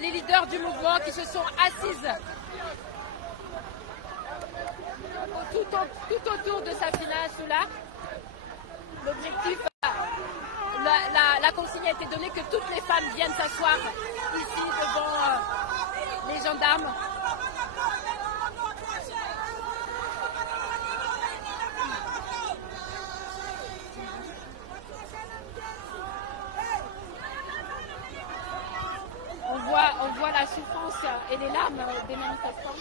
Les leaders du mouvement qui se sont assises tout autour de Safina Soula. L'objectif, la consigne a été donnée que toutes les femmes viennent s'asseoir ici devant les gendarmes. On voit la souffrance et les larmes des manifestants.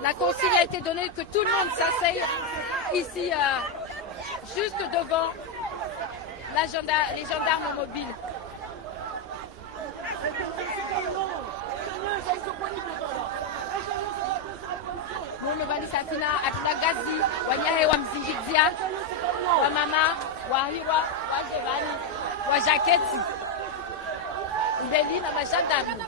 La consigne a été donnée que tout le monde s'asseye ici, juste devant les gendarmes mobiles. Mumevani Safina atuna gazi wanyahe wa mzingidzia wa mama wahirwa wajevani wa jaketi mbeli na magendarme.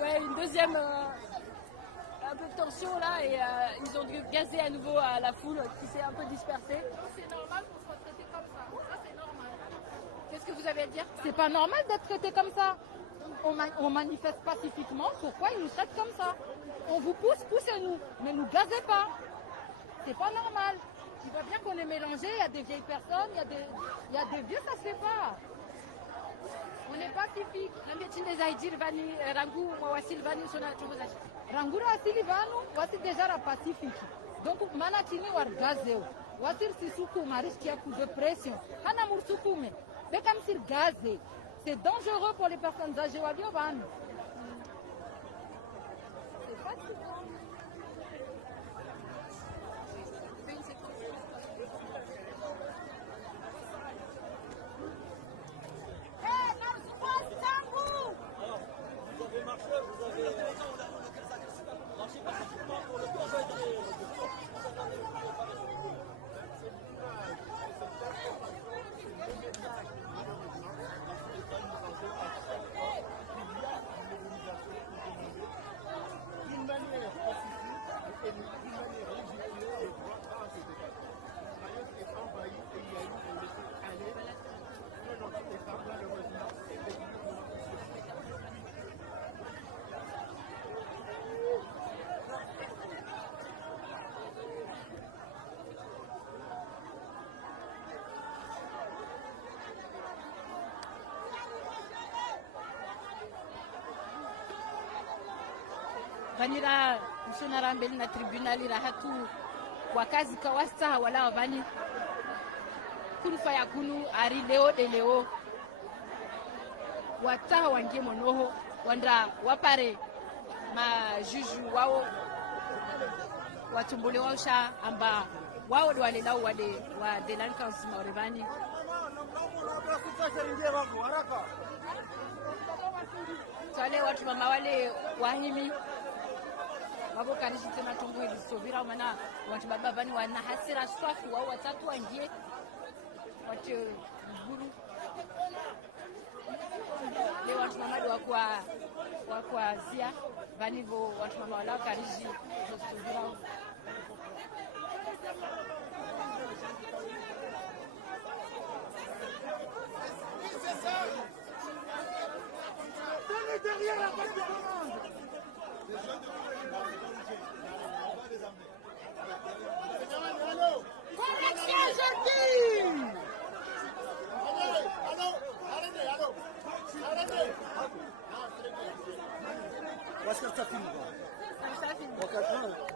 Ouais, une deuxième un peu de tension là et ils ont dû gazer à nouveau la foule qui s'est un peu dispersée. C'est normal qu'on soit traité comme ça. Ça c'est normal. Qu'est-ce que vous avez à dire? C'est pas normal d'être traité comme ça. On manifeste pacifiquement. Pourquoi ils nous traitent comme ça? On vous pousse, poussez-nous, mais nous gazez pas. C'est pas normal. Tu vois bien qu'on est mélangé. Il y a des vieilles personnes, il y a des vieux, ça se fait pas. On est pacifique. Rangu wasili vanu wasi deja la pacifique. Donc mana chini war gazeo. Wasir sisuku mariski ya de pression. Hana mursukume. Bekam sir gazé. C'est dangereux pour les personnes âgées wabio vanu. C'est fatigant. Vanira msonara mbele na tribunali la hatu wakazi kawasta wala wavani kunufa ya kunu ari leo de leo wata wangie monoho wandra wapare majuju wao watumbule wao sha amba wao wale lao wale wa delinquence maurevani wale watu mama wale wahimi wabo kanishi tena tungu hili sobira maana watu baba bani wana hasira swafu wao watatu wangie watu Leo wanachama wa kuanzia vanivo wanachama wala kariji zosubirao. Derrière la balle de commande. Connexion Jackie. Est-ce que ça filme quoi? Ça filme.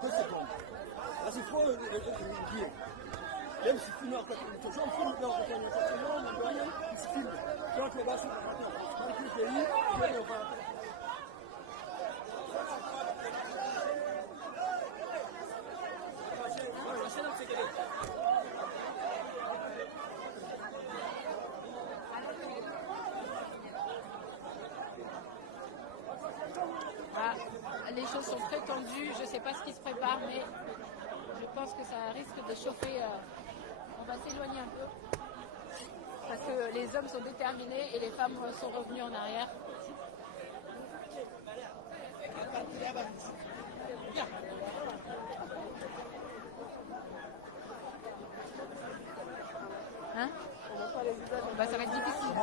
2 secondes. Parce qu'il faut le dire. Même si filme après, je filme dans le pays, je filme. Donc les gars sont dans le pays, je vais les choses sont très tendues, je ne sais pas ce qui se prépare, mais je pense que ça risque de chauffer. On va s'éloigner un peu, parce que les hommes sont déterminés et les femmes sont revenues en arrière. Hein? Bah, ça va être difficile.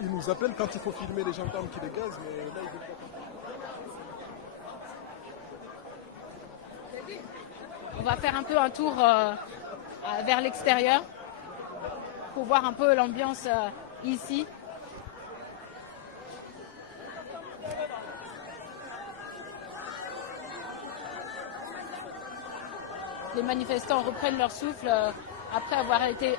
Ils nous appellent quand il faut filmer les gendarmes qui les gazent, mais là ils veulent pas. On va faire un peu un tour vers l'extérieur pour voir un peu l'ambiance ici. Les manifestants reprennent leur souffle après avoir été...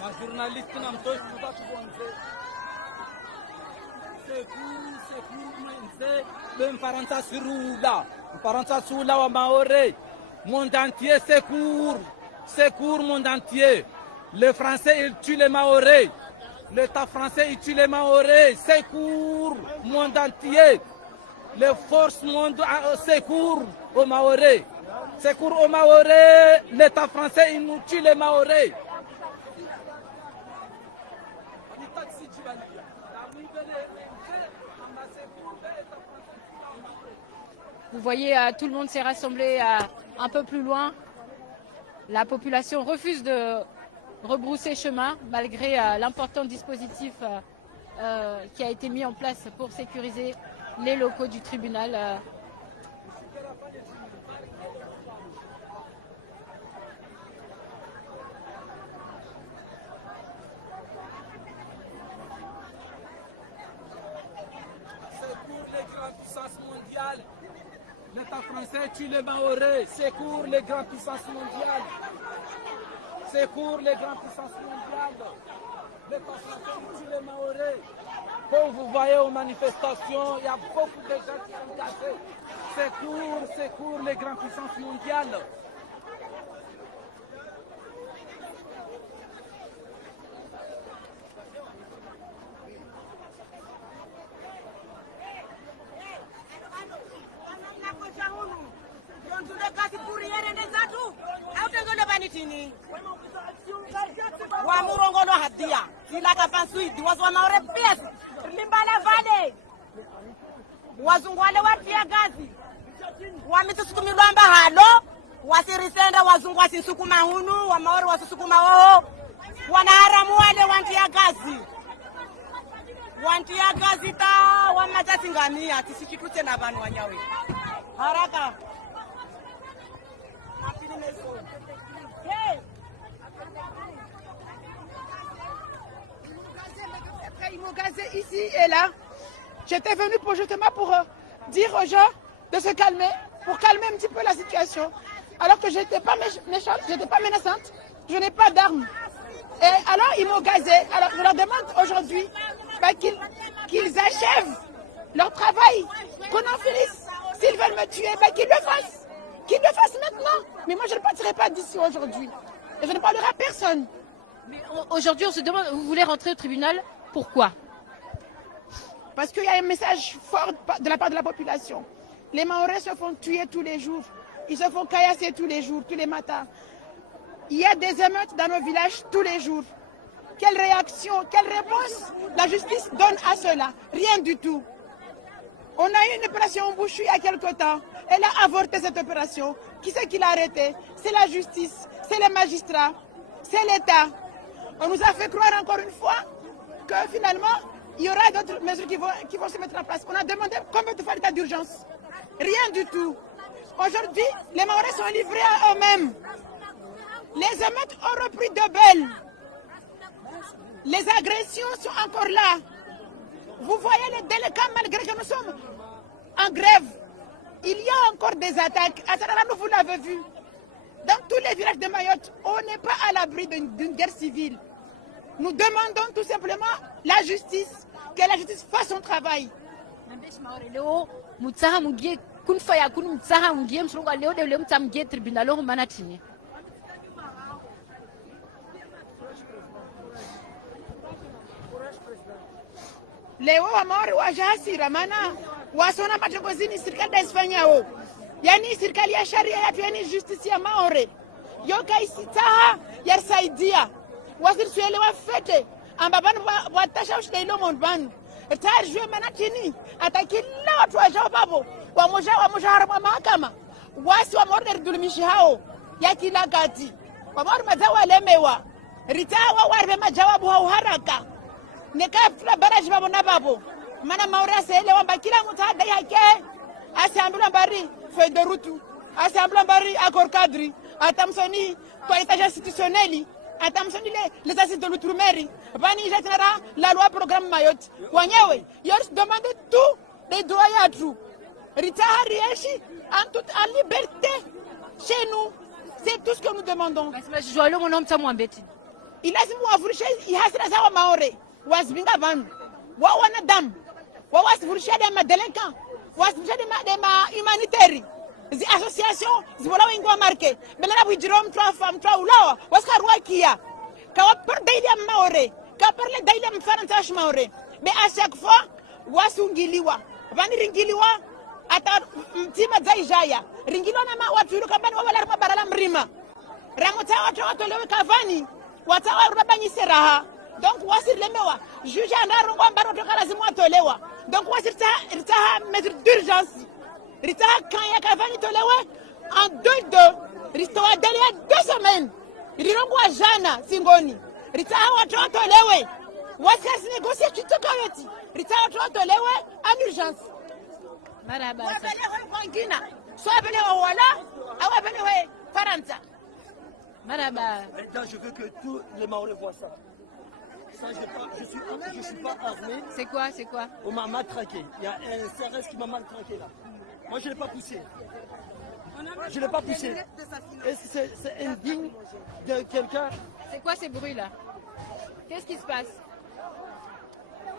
Ma journaliste nam to tuta tuonze. C'est ben Faransa Sirula wa Maoré. Monde entier secours monde entier. Les Français ils tuent les Maoré. L'État français il tue les Maoré. Secours monde entier. Les forces monde secours aux Maoré. Secours aux Maoré. L'État français il nous tue les Maoré. Vous voyez, tout le monde s'est rassemblé un peu plus loin. La population refuse de rebrousser chemin malgré l'important dispositif qui a été mis en place pour sécuriser les locaux du tribunal. L'État français tue les Maoré. Secours les grandes puissances mondiales. Secours les grandes puissances mondiales. L'État français tue les Maoré. Comme vous voyez aux manifestations, il y a beaucoup de gens qui sont cachés. Secours les grandes puissances mondiales. Wa murongono hadia silaka pansuidi wazwa maore pesa limbala vale wazungwale watia gazi wamitsisukumilwamba halo wasirisenda wazungwa sisukuma hunu wa maore wasusukuma hoho wanaharamu wale wantia gazi ta wamatasingamia tisichitute na vanhu wanyawe haraka Ils m'ont gazé ici et là. J'étais venue justement pour dire aux gens de se calmer, pour calmer un petit peu la situation. Alors que je n'étais pas méchante, je n'étais pas menaçante, je n'ai pas d'armes. Et alors ils m'ont gazé. Alors je leur demande aujourd'hui qu'ils qu'ils achèvent leur travail, qu'on en finisse. S'ils veulent me tuer, ben qu'ils le fassent. Qu'ils le fassent maintenant. Mais moi, je ne partirai pas d'ici aujourd'hui. Et je ne parlerai à personne. Mais aujourd'hui, on se demande, vous voulez rentrer au tribunal, pourquoi? Parce qu'il y a un message fort de la part de la population. Les Mahorais se font tuer tous les jours. Ils se font caillasser tous les jours, tous les matins. Il y a des émeutes dans nos villages tous les jours. Quelle réaction, quelle réponse la justice donne à cela? Rien du tout. On a eu une opération en Bouchou il y a quelque temps. Elle a avorté cette opération. Qui c'est qui l'a arrêtée? C'est la justice, c'est les magistrats, c'est l'État. On nous a fait croire encore une fois que finalement, il y aura d'autres mesures qui vont se mettre en place. On a demandé combien de fois l'état d'urgence? Rien du tout. Aujourd'hui, les Mahorais sont livrés à eux-mêmes. Les émeutes ont repris de belles. Les agressions sont encore là. Vous voyez les délinquants malgré que nous sommes en grève. Il y a encore des attaques. À Sararano, vous l'avez vu. Dans tous les villages de Mayotte, on n'est pas à l'abri d'une guerre civile. Nous demandons tout simplement la justice, que la justice fasse son travail. Leo Maore wajasira maana wasona matongozini serikali daisifanyao. Yani serikali ya sharia yetu, yani justice ya Maore. Yoka isitaha yarsaidia. Wasirisuelewa fete ambabanu watasha ushdailo mondbanu. Tajwe manatini atakila watu wajao babo wamoja haramu mahakama. Wasi wa Maore ridulumishi hao ya kila gati. Wa Maore mazawa lemewa. Ritawa warbe majawabu hao haraka. Nekafula baraji babo na babo. Mana Maore aseelewa mba kila mtu hada yake. Asambula mbari feuille de route. Asambula mbari accord cadre. Atamsoni toiletage institutionnel. Atamsoni les assises de l'outre-mer. Bani jetera la loi programme Mayotte. Wanyewe, ils demandent tous les droits à tout. Rita Harieshi en liberté chez nous. C'est tout ce que nous demandons. Il a dit moi vous il a dit ça Maore. Wasbinga van. Wa wana dam. Wa wasvurshe des délinquants. Wasvurshe des humanitaires. Les associations, les voilà marqué. Mais là, vous direz, 3 femmes, 3 ou là, Oscar Wakia. Quand on parle d'Iliam Maore, quand on parle d'Iliam Farantash Maore, mais à chaque fois, Wasungiliwa, Vaniringiliwa, Ata Tima Zaijaya, Ringilona Waturu Kabani, Walarma Baralam Rima, Ramota Watole Kavani, Watawa Rabani Seraha. Donc, voici les mewa. Juge un rongwa baroto kalazimwa tolewa. Donc, voici ça, mesure d'urgence. Rita Kanya Kavani Tolewe en 2-2. Rita Wadele 2 semaines. Rirongwa Jana Singoni. Rita Watro Tolewe. Wakas négocier Kitokaweti. Rita Watro Tolewe en urgence. Maraba. Soit appelé Wawala, ou appelé Faranta. Maraba. Maintenant, je veux que tous les Maoris voient ça. Ça, je ne suis pas armé. C'est quoi? On m'a matraqué. Il y a un CRS qui m'a matraqué là. Moi, je ne l'ai pas poussé. Je ne l'ai pas poussé. C'est indigne de quelqu'un. C'est quoi ces bruits-là? Qu'est-ce qui se passe?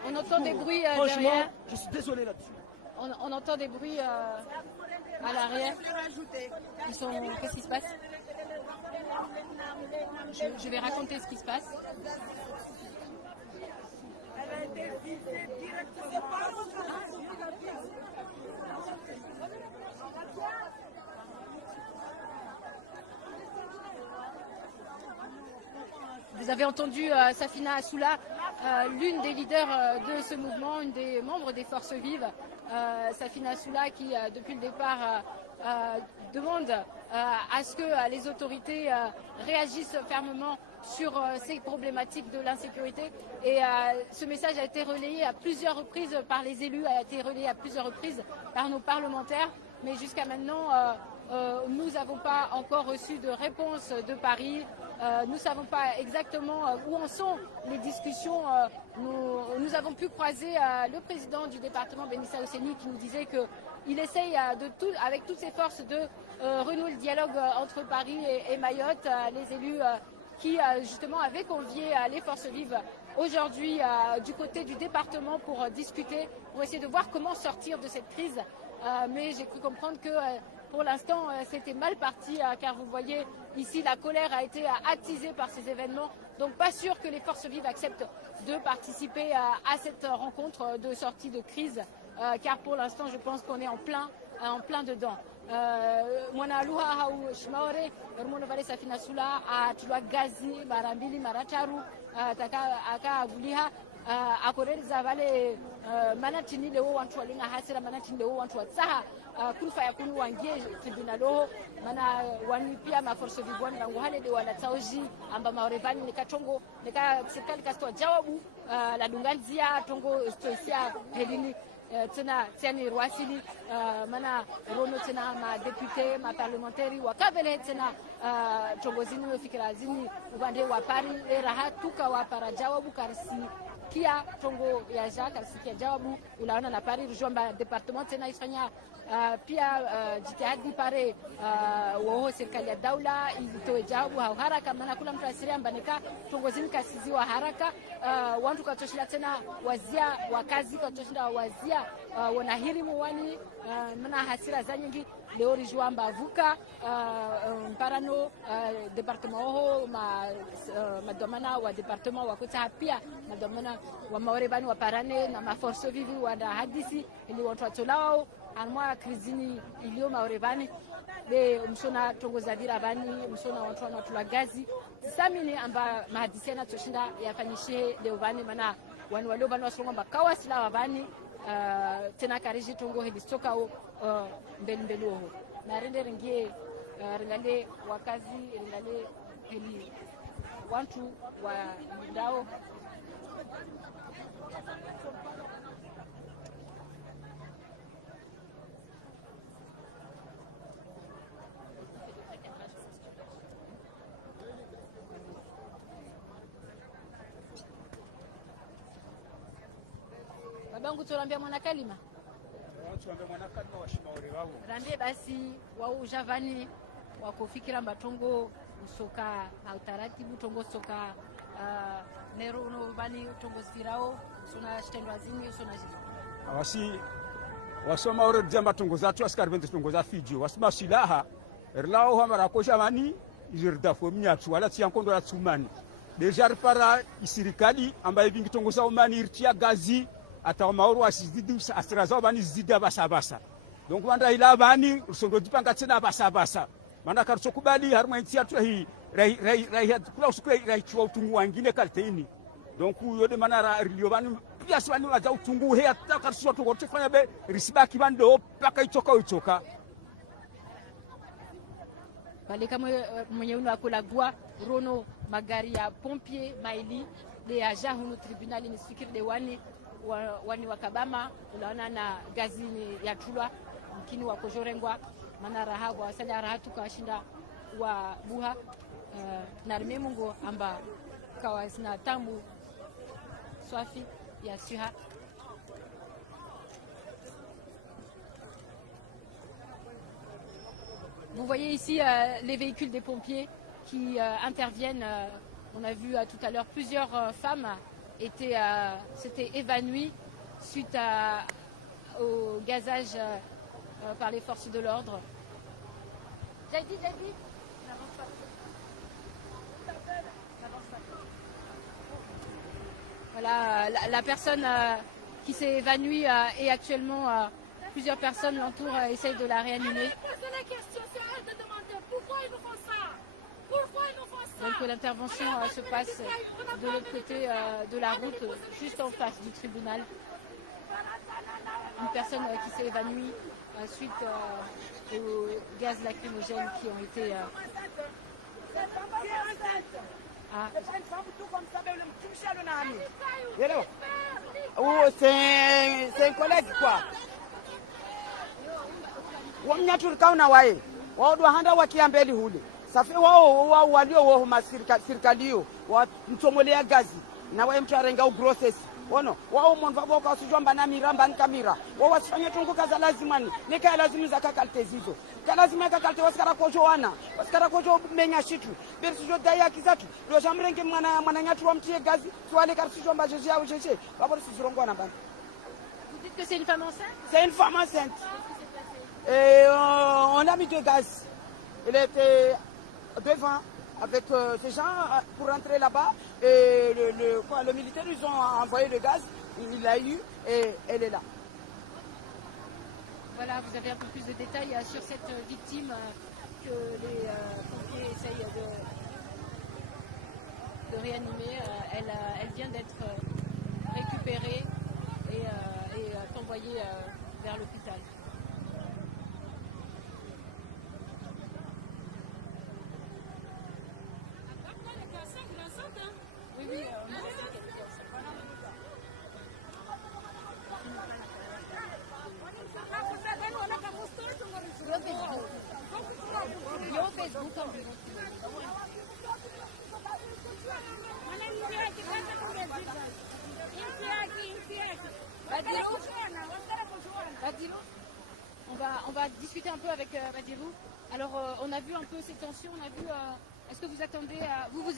On entend des bruits derrière. Je suis désolé là-dessus. On entend des bruits à l'arrière. Qu'est-ce qui se passe? Je vais raconter ce qui se passe. Vous avez entendu Safina Assoula, l'une des leaders de ce mouvement, une des membres des Forces Vives. Safina Assoula qui, depuis le départ, demande à ce que les autorités réagissent fermement sur ces problématiques de l'insécurité. Et ce message a été relayé à plusieurs reprises par les élus, a été relayé à plusieurs reprises par nos parlementaires. Mais jusqu'à maintenant, nous n'avons pas encore reçu de réponse de Paris. Nous ne savons pas exactement où en sont les discussions. Nous avons pu croiser le président du département, Benissa Osseni, qui nous disait qu'il essaye avec toutes ses forces de renouer le dialogue entre Paris et Mayotte. Les élus qui justement avait convié les forces vives aujourd'hui du côté du département pour discuter, pour essayer de voir comment sortir de cette crise. Mais j'ai cru comprendre que pour l'instant c'était mal parti car vous voyez ici la colère a été attisée par ces événements. Donc pas sûr que les forces vives acceptent de participer à cette rencontre de sortie de crise car pour l'instant je pense qu'on est en plein dedans. Mwana luha hau shimaore rumono vale safina sula atulwa gazi mara mbili mara taru aka aguliha akoreza vale manatini lewo wantu walinga hasira manatini lewo wantu watsaha kunfa ya kunu wangie tribunalo mana wani pia ma force vivwani na nguhale de wana tauji amba maorevani nikatongo nika serikali kastoa jawabu la dunganzia tongo stoisia helini tena tiani ruasili mana rono tena ma député ma parlementaire wakabele tena tongozini mefikira zini upande wa pari raha tuka wa para jawabu karsi kia tongo ya karsi kia jawabu ulaona na pari rujomba departement tena ifanya pia jitihadi pare wao serikali ya daula itoe jawabu haraka maana kula mtu asiria mbaneka tongozini kasiziwa haraka wantu katoshila tena wazia wakazi katoshinda wazia wanahirimu wani maana hasira za nyingi leo rijuamba vuka mparano departement ho madomana wa departement wa kota pia madomana wa maorebani wa parane na maforce vivi wa hadisi ili watu watolao anmwa krizini ilio maorebani be msona tongoza dira bani msona watu wanatula gazi samini amba mahadisiana toshinda yafanyishe leo bani maana wani walio bani wasonga bakawa sila wabani tena kariji tongo hedistoka mbele ho na rende ringie ringale wakazi ringale heli wantu wa ndao babangu tuambia mwana kalima tuambia mwana kalima wa shimauri wao rambie basi wao javani wakofikira mbatongo usoka autaratibu tongo soka nero no bani tongo sirao sona shtendwa zini sona jizo awasi wasoma ore jamba tongo zatu askari bende tongo za fijo wasima silaha erlao hamara ko jamani izirda fo mnyatu wala tiankondo la tsumani deja repara isirikali ambaye bingi tongo za umani irtia gazi ata mauru asizidi asiraza bani zida basa donc wanda ila bani usondo dipanga tena basa mana karso kubali harma intiatu hii rai kula usukwe rai chwa utungu wangine kalteini donc yode mana rilio bani pia swani waza utungu he ata karso to gote fanya be risibaki bando paka ichoka bale kama mwenye uno akolagua rono magari ya pompier maili de aja hunu tribunali ni fikiri de wani wakabama ulaona na gazini ya tulwa mkini wa kojorengwa mana raha wa sala raha tukashinda wa buha na rimemungo amba kawasina tambu swafi ya suha Vous voyez ici les véhicules des pompiers qui interviennent. On a vu tout à l'heure plusieurs femmes s'étaient évanouies suite au gazage par les forces de l'ordre. J'ai dit. N'avance pas. Voilà, la personne qui s'est évanouie et actuellement plusieurs personnes l'entourent, essayent de la réanimer. Donc l'intervention se passe de l'autre côté de la route, juste en face du tribunal. Une personne qui s'est évanouie suite aux gaz lacrymogènes qui ont été... C'est un collègue quoi. Wamnyaturikauna wae wao handa wakiambeli hule safi wao walio wao serikali wa mtomolea gazi na wae mcharenga ugrosses Ono wao mon vabo kwa sijomba na miramba nkamira wao wasifanye tungu kaza lazimani nika lazima zakakalite zizo kalazima kakalite waskara kojo wana waskara kojo menya shitu bersi jo daya kizatu lo jamrenge mwana nyatu wa mtie gazi tuale kar sijomba jeje au jeje babo sizirongo na bana. Vous dites que c'est une femme enceinte? C'est une femme enceinte. Et on a mis de gaz. Elle était devant avec ces gens pour rentrer là-bas. Et le militaire, ils ont envoyé le gaz. Il l'a eu et elle est là. Voilà, vous avez un peu plus de détails sur cette victime que les pompiers essayent de réanimer. Elle vient d'être récupérée et envoyée vers l'hôpital. Oui, oui, On va discuter un peu avec Badirou. Alors, on a vu un peu ces tensions, on a vu. Est-ce que vous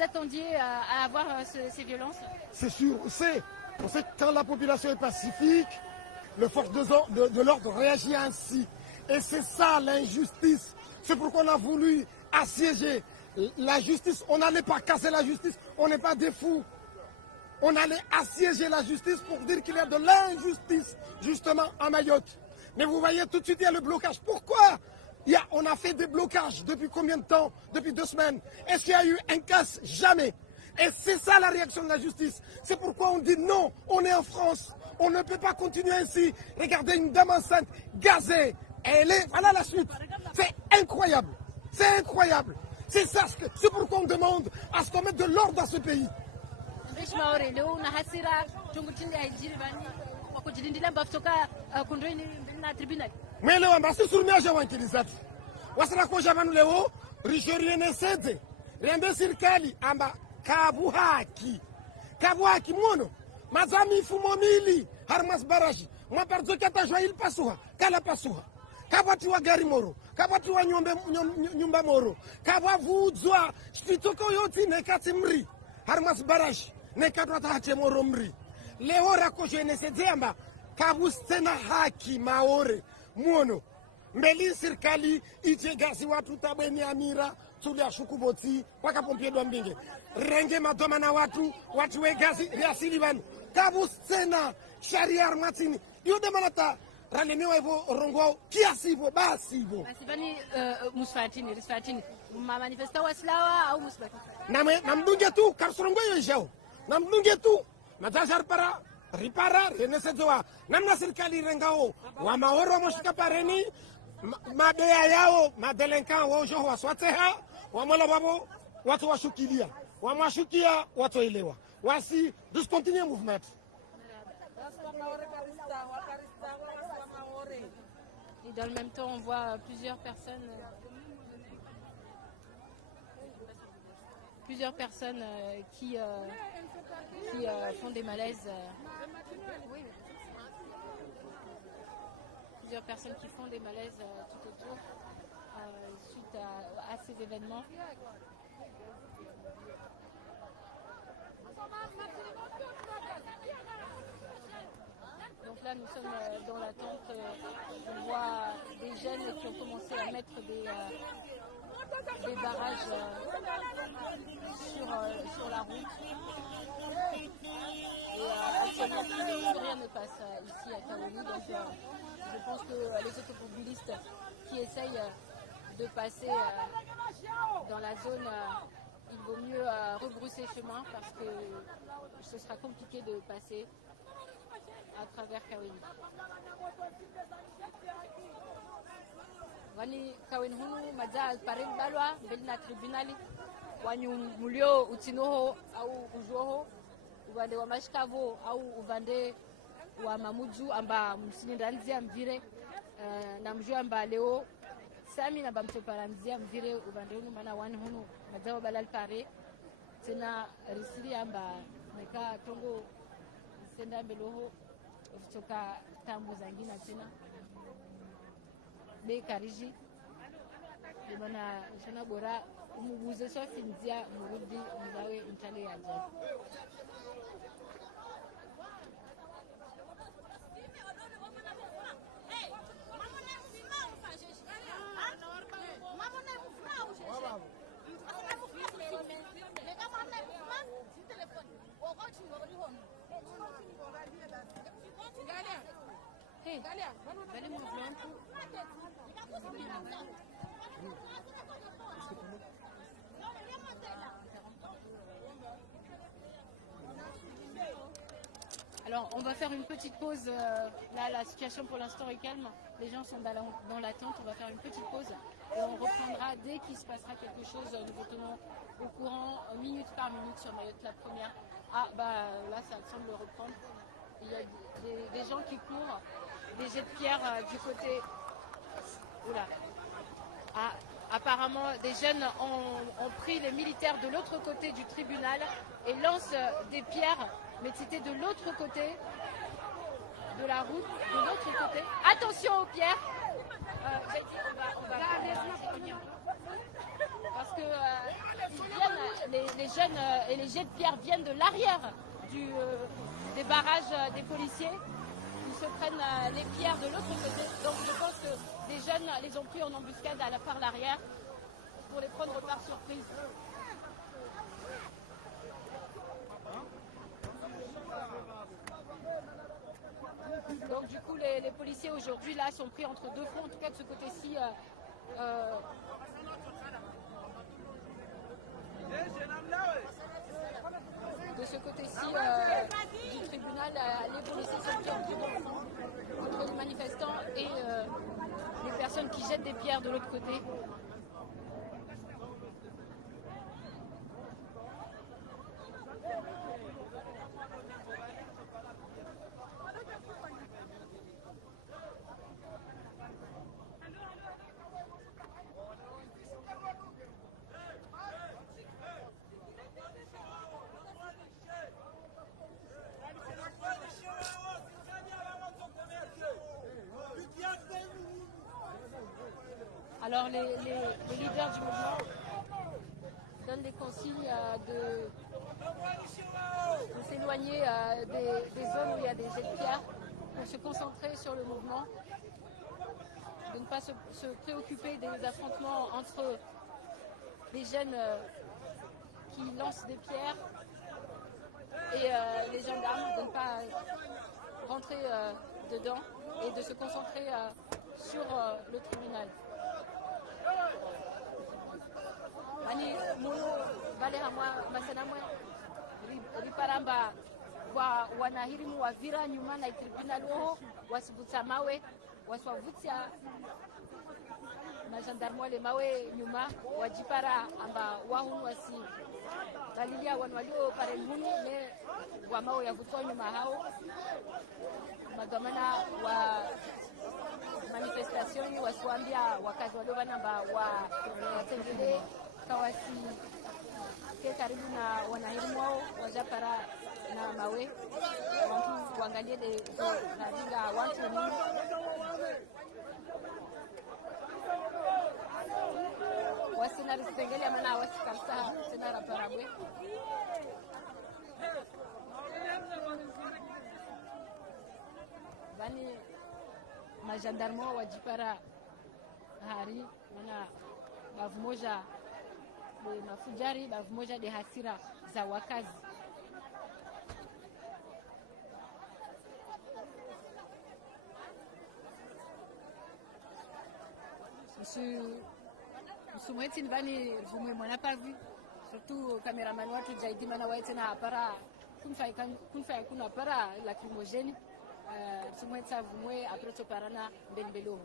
attendiez à avoir ces violences? C'est sûr, on sait que quand la population est pacifique, le force de l'ordre réagit ainsi. Et c'est ça l'injustice. C'est pourquoi on a voulu assiéger la justice. On n'allait pas casser la justice, on n'est pas des fous. On allait assiéger la justice pour dire qu'il y a de l'injustice, justement, à Mayotte. Mais vous voyez, tout de suite, il y a le blocage. Pourquoi on a fait des blocages depuis combien de temps? Depuis 2 semaines. Est-ce qu'il y a eu un casse? Jamais. Et c'est ça la réaction de la justice. C'est pourquoi on dit non, on est en France. On ne peut pas continuer ainsi. Regardez une dame enceinte, gazée. Voilà la suite. C'est incroyable. C'est incroyable. C'est ça, c'est pourquoi on demande à ce qu'on mette de l'ordre dans ce pays. Mais leo ambasi surmiaje wankilizatu wasira koja vanu leo rishoriene sede rende serikali amba kabu haki mwono mazami fumo mili harmas baraji mwaparzo kata joil pasuha kala pasuha kabati wa gari moro kabati wa nyumba moro kabavudzwa stitoko yoti nekati mri harmas baraji nekatwa tache moro mri leo rakojene sede amba kabu stena haki maore mwono mbeli serikali ichegasi watu tabeni amira tulia shukuboti wakapompie dombinge renge madoma na watu wegazi riasili banu kabu sena sharia armatini yode manata ranemewa hivyo rongo kiasi hivyo basi hivyo Masibani musfatini ma manifesta waslawa au musbaki na mdunge tu karsorongo yojao na mdunge tu matajar para ripara renesejoa namna serikali rengao wa maoro moshika pareni mabea yao madelenkan wojo waswateha wamola babo watu washukilia wamwashukia watu elewa wasi discontinue movement. Et dans le même temps on voit plusieurs personnes qui font des malaises. Plusieurs personnes qui font des malaises tout autour suite à ces événements. Donc là nous sommes dans la tente, on voit des jeunes qui ont commencé à mettre des barrages sur la route. Et actuellement rien ne passe ici à Kaweni, donc je pense que les automobilistes qui essayent de passer dans la zone, il vaut mieux rebrousser chemin parce que ce sera compliqué de passer à travers Kaweni. Wani Kaweni hunu majal parin balwa belina tribunali wanyu mulio utinoho au ujoho upande wa mashikavo au upande wa mamuju amba msinindanzia mvire na mjua amba leo sami na bamtoparanzia mvire upande hunu mana wani hunu majao balal pare tena risili amba neka tongo senda mbeloho kutoka tambu zangina tena bei kariji dimana shana bora umuguze so finzia murudi mzawe mtale ya jaji. Hey, bali mo blanco. Alors, on va faire une petite pause. Là, la situation pour l'instant est calme. Les gens sont dans l'attente. On va faire une petite pause et on reprendra dès qu'il se passera quelque chose. Nous vous tenons au courant minute par minute sur Mayotte la première. Ah, bah là, ça semble reprendre. Il y a des gens qui courent, des jets de pierre du côté. Oula. Ah, apparemment, des jeunes ont pris les militaires de l'autre côté du tribunal et lancent des pierres, mais c'était de l'autre côté de la route, de l'autre côté. Attention aux pierres. J'ai dit, on va parce que les jeunes et les jets de pierre viennent de l'arrière des barrages des policiers. Ils se prennent les pierres de l'autre côté. Donc je pense que des jeunes les ont pris en embuscade par l'arrière pour les prendre par surprise. Donc du coup les policiers aujourd'hui là sont pris entre deux fronts, en tout cas de ce côté-ci. De ce côté-ci du tribunal, les policiers sont pris entre deux fronts, entre les manifestants et les personnes qui jettent des pierres de l'autre côté. Alors les leaders du mouvement donnent des consignes de s'éloigner des zones où il y a des jets de pierre pour se concentrer sur le mouvement, de ne pas se préoccuper des affrontements entre les jeunes qui lancent des pierres et les gendarmes, de ne pas rentrer dedans et de se concentrer sur le tribunal. Ani mulu bale hamwa masanamwe riparamba wa wanahirimu wa vira nyuma na tribunal ho wasivuta mawe waswavutia majandarmu wale mawe nyuma wajipara amba wahunu wasi balilia wanwalio pare mhunu ne wa mawe yavutwa nyuma hao magamana wa manifestation wasiwaambia wakazi walio namba watendele kawasi ke karibu na wanahirimu wao wajapara na mawe watu waangalie na dinga watu nini wasina risengele mana wasikamsa sina raparabwe bani majandarmo wajipara hari mana bavu moja de mafujari, bavu moja de hasira za wakazi. Monsieur Mouetine Vani, vous ne m'en pas vu. Surtout caméraman watu jaidi mana waite na apara kunfai kuna para lacrymogène. Sumwetsa vumwe après to parana mbelbeloho.